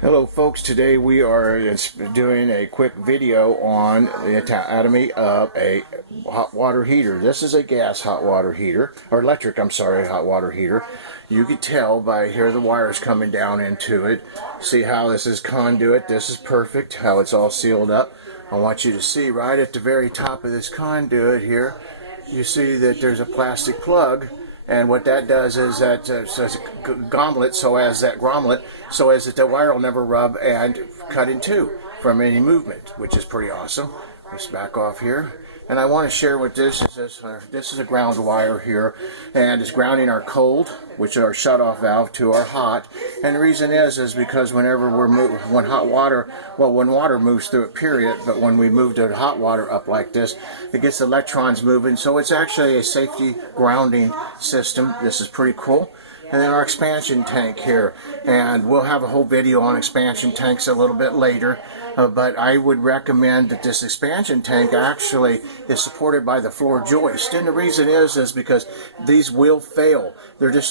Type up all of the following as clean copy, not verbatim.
Hello folks, today we are doing a quick video on the anatomy of a hot water heater. This is a gas hot water heater, or electric, I'm sorry, hot water heater. You can tell by here the wires coming down into it. See how this is conduit, this is perfect, how it's all sealed up. I want you to see right at the very top of this conduit here, you see that there's a plastic plug. And what that does is that says grommet, so as that the wire will never rub and cut in two from any movement, which is pretty awesome. Let's back off here. And I want to share what this is. This is a ground wire here, and it's grounding our cold, which is our shut-off valve, to our hot. And the reason is because whenever when water moves through it, period, but when we move the hot water up like this, it gets the electrons moving. So it's actually a safety grounding system. This is pretty cool. And then our expansion tank here, and we'll have a whole video on expansion tanks a little bit later, but I would recommend that this expansion tank actually is supported by the floor joist. And the reason is because these will fail. They're just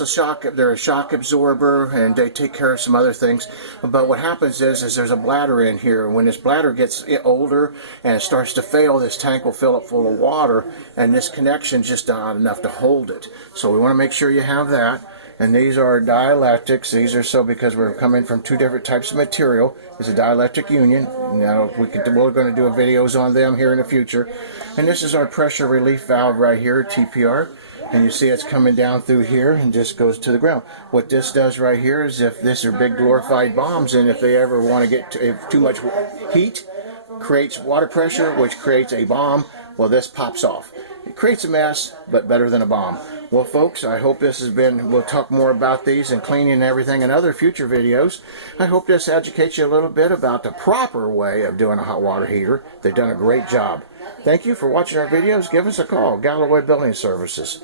they're a shock absorber, and they take care of some other things. But what happens is there's a bladder in here, and when this bladder gets older and it starts to fail, this tank will fill up full of water, and this connection's just not enough to hold it. So we want to make sure you have that. And these are dielectrics. These are so because we're coming from two different types of material. It's a dielectric union. Now we're going to do videos on them here in the future. And this is our pressure relief valve right here, TPR. And you see it's coming down through here and just goes to the ground. What this does right here is if these are big glorified bombs, and if they ever want to get too much heat, creates water pressure, which creates a bomb, well, this pops off. It creates a mess, but better than a bomb. Well, folks, I hope this has been, we'll talk more about these and cleaning and everything in other future videos. I hope this educates you a little bit about the proper way of doing a hot water heater. They've done a great job. Thank you for watching our videos. Give us a call, Galloway Building Services.